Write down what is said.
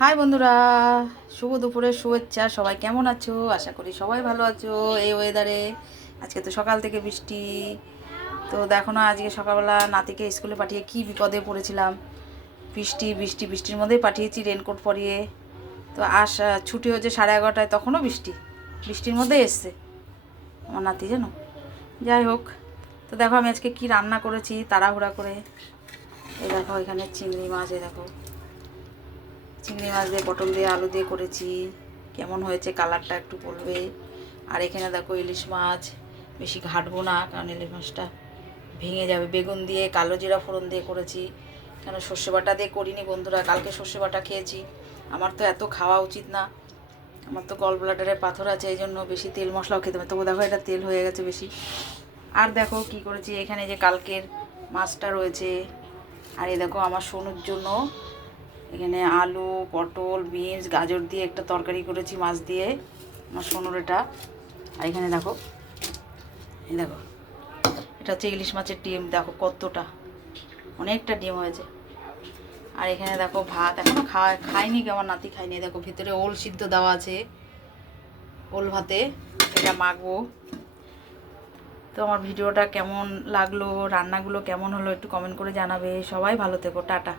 High বন্ধুরা, শুভ দুপুরের শুভেচ্ছা। সবাই কেমন আছো? আশা করি সবাই ভালো আছো এই ওয়েদারে। আজকে তো সকাল থেকে বৃষ্টি। তো দেখো না, আজকে সকালবেলা নাতিকে স্কুলে পাঠিয়ে কি বিপদে পড়েছিলাম। বৃষ্টি বৃষ্টি বৃষ্টির মধ্যেই পাঠিয়েছি রেনকোট পরিয়ে। তো ছুটি হচ্ছে 11:30, তখনও বৃষ্টি, বৃষ্টির মধ্যেই এসছে আমার নাতি, জানো। যাই হোক, তো দেখো আমি আজকে কি রান্না করেছি তাড়াহুড়া করে। এই দেখো এখানে চিংড়ি মাছ, এই দেখো চিংড়ি মাছ দিয়ে পটল দিয়ে আলু দিয়ে করেছি। কেমন হয়েছে কালারটা একটু বলবে। আর এখানে দেখো ইলিশ মাছ, বেশি ঘাটবো না কারণ ইলিশ মাছটা ভেঙে যাবে। বেগুন দিয়ে কালো জিরা ফোড়ন দিয়ে করেছি, কেন সর্ষে বাটা দিয়ে করিনি বন্ধুরা। কালকে সর্ষে বাটা খেয়েছি, আমার তো এত খাওয়া উচিত না, আমার তো গল ব্লাডারে পাথর আছে, এই জন্য বেশি তেল মশলাও খেতে হবে। তবু দেখো এটা তেল হয়ে গেছে বেশি। আর দেখো কি করেছি, এখানে যে কালকের মাছটা রয়েছে। আর এই দেখো আমার সোনুর জন্য এখানে আলু, পটল, বিনস, গাজর দিয়ে একটা তরকারি করেছি মাছ দিয়ে, আমার সোনুর এটা। আর এখানে দেখো, এই দেখো এটা হচ্ছে ইলিশ মাছের ডিম, দেখো কতটা, অনেকটা ডিম হয়েছে। আর এখানে দেখো ভাত, এখনও খাইনি, আমার নাতি খাইনি। দেখো ভিতরে ওল সিদ্ধ দেওয়া আছে, ওল ভাতে এটা মাখবো। তো আমার ভিডিওটা কেমন লাগলো, রান্নাগুলো কেমন হলো একটু কমেন্ট করে জানাবে। সবাই ভালো থেকো, টাটা।